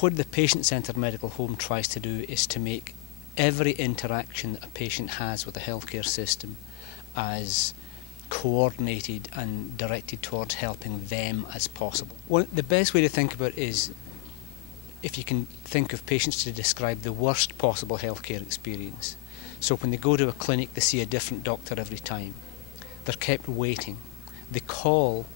What the patient-centred medical home tries to do is to make every interaction that a patient has with the healthcare system as coordinated and directed towards helping them as possible. The best way to think about it is if you can think of patients to describe the worst possible healthcare experience. So when they go to a clinic, they see a different doctor every time. They're kept waiting. They call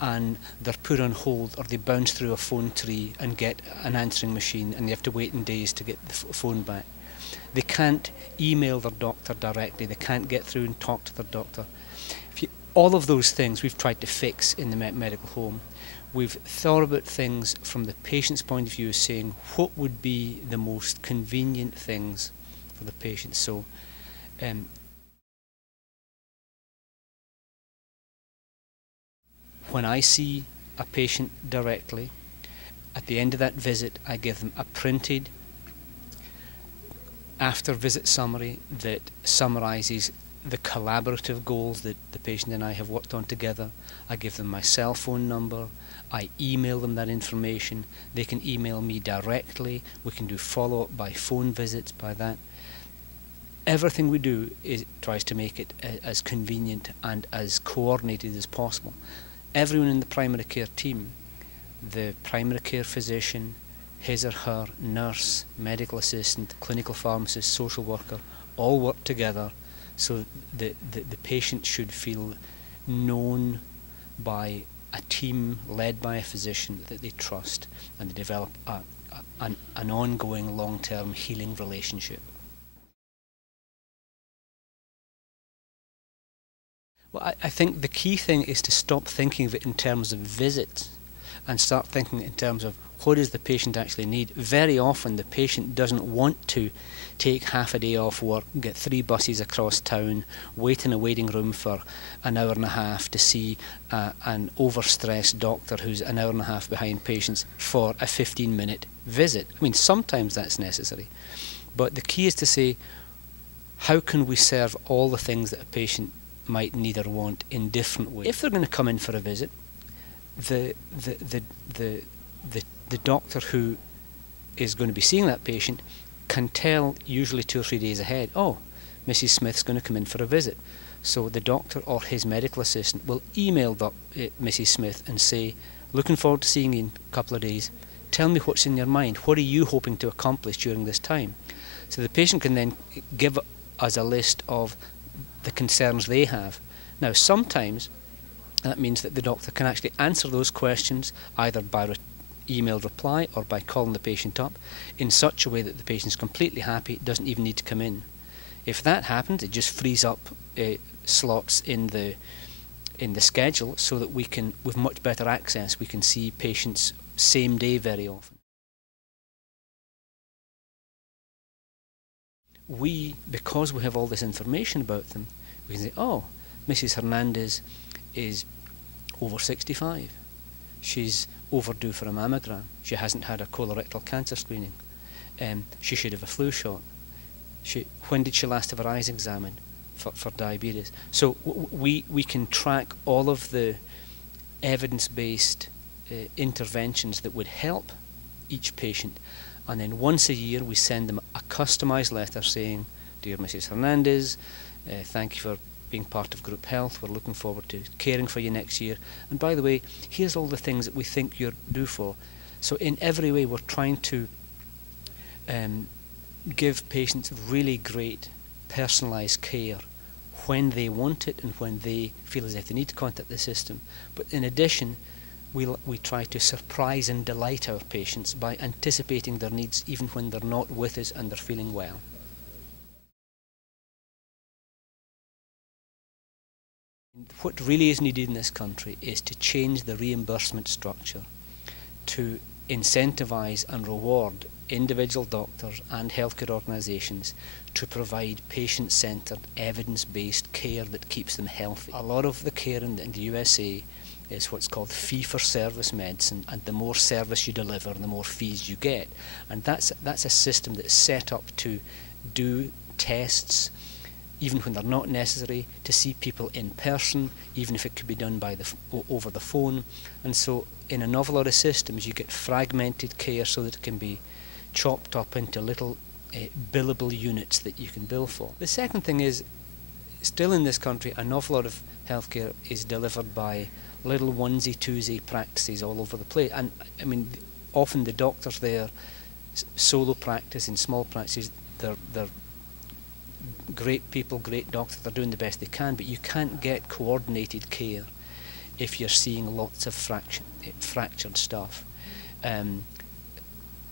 and they're put on hold, or they bounce through a phone tree and get an answering machine and they have to wait in days to get the phone back. They can't email their doctor directly. They can't get through and talk to their doctor. All of those things we've tried to fix in the medical home. We've thought about things from the patient's point of view, saying what would be the most convenient things for the patient. So when I see a patient directly, at the end of that visit I give them a printed after visit summary that summarises the collaborative goals that the patient and I have worked on together. I give them my cell phone number, I email them that information, they can email me directly, we can do follow-up by phone visits, by that. Everything we do tries to make it as convenient and as coordinated as possible. Everyone in the primary care team, the primary care physician, his or her nurse, medical assistant, clinical pharmacist, social worker, all work together so the patient should feel known by a team led by a physician that they trust, and they develop an ongoing long-term healing relationship. Well, I think the key thing is to stop thinking of it in terms of visits and start thinking in terms of what does the patient actually need. Very often the patient doesn't want to take half a day off work, get 3 buses across town, wait in a waiting room for an hour and a half to see an overstressed doctor who's an hour and a half behind patients for a 15-minute visit. I mean, sometimes that's necessary, but the key is to say, how can we serve all the things that a patient might need or want in different ways? If they're going to come in for a visit, the doctor who is going to be seeing that patient can tell usually 2 or 3 days ahead, oh, Mrs. Smith's going to come in for a visit. So the doctor or his medical assistant will email Mrs. Smith and say, looking forward to seeing you in a couple of days. Tell me what's in your mind. What are you hoping to accomplish during this time? So the patient can then give us a list of the concerns they have. Now, sometimes that means that the doctor can actually answer those questions either by email reply or by calling the patient up in such a way that the patient is completely happy, doesn't even need to come in. If that happens, it just frees up slots in the schedule so that we can, with much better access, we can see patients same day very often. Because we have all this information about them, we can say, oh, Mrs. Hernandez is over 65. She's overdue for a mammogram. She hasn't had a colorectal cancer screening. She should have a flu shot. When did she last have her eyes examined for diabetes? So we can track all of the evidence-based interventions that would help each patient, and then once a year we send them a customised letter saying, dear Mrs. Hernandez, thank you for being part of Group Health. We're looking forward to caring for you next year. And by the way, here's all the things that we think you're due for. So in every way we're trying to give patients really great personalised care when they want it and when they feel as if they need to contact the system. But in addition, we try to surprise and delight our patients by anticipating their needs even when they're not with us and they're feeling well. What really is needed in this country is to change the reimbursement structure to incentivise and reward individual doctors and healthcare organisations to provide patient-centred, evidence-based care that keeps them healthy. A lot of the care in the USA is what's called fee-for-service medicine, and the more service you deliver, the more fees you get. And that's a system that's set up to do tests, even when they're not necessary, to see people in person, even if it could be done by over the phone. And so in an awful lot of systems you get fragmented care so that it can be chopped up into little billable units that you can bill for. The second thing is, still in this country, an awful lot of healthcare is delivered by little onesie-twosie practices all over the place. And I mean, often the doctors there, solo practice in small practices, they're great people, great doctors, they're doing the best they can, but you can't get coordinated care if you're seeing lots of fractured stuff.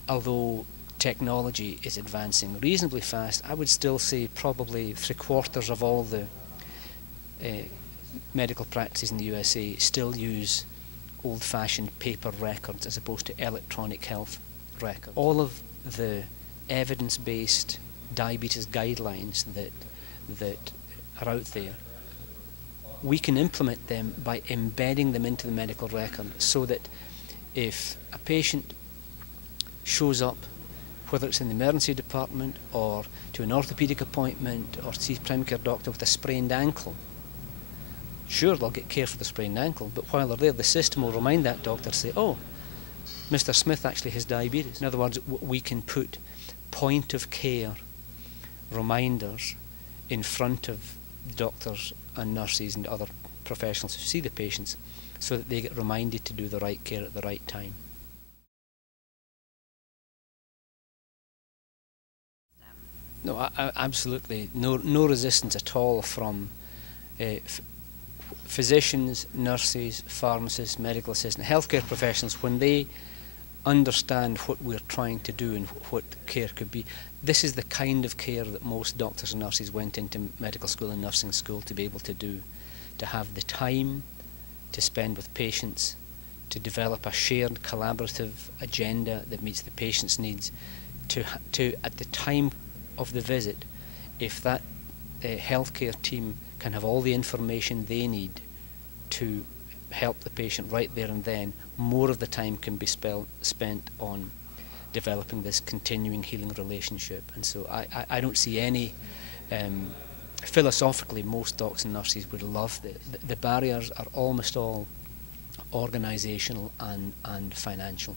Although technology is advancing reasonably fast, I would still say probably 3/4 of all the medical practices in the USA still use old-fashioned paper records as opposed to electronic health records. All of the evidence-based diabetes guidelines that are out there, we can implement them by embedding them into the medical record, so that if a patient shows up, whether it's in the emergency department or to an orthopaedic appointment or to see a primary care doctor with a sprained ankle, sure, they'll get care for the sprained ankle, but while they're there, the system will remind that doctor to say, oh, Mr. Smith actually has diabetes. In other words, we can put point of care reminders in front of doctors and nurses and other professionals who see the patients, so that they get reminded to do the right care at the right time. No, absolutely no resistance at all from physicians, nurses, pharmacists, medical assistants, healthcare professionals. When they understand what we're trying to do and what care could be, this is the kind of care that most doctors and nurses went into medical school and nursing school to be able to do, to have the time to spend with patients, to develop a shared collaborative agenda that meets the patient's needs, to at the time of the visit, if that healthcare team can have all the information they need to help the patient right there and then, more of the time can be spent on developing this continuing healing relationship. And so I don't see any, philosophically, most docs and nurses would love this. The barriers are almost all organisational and financial.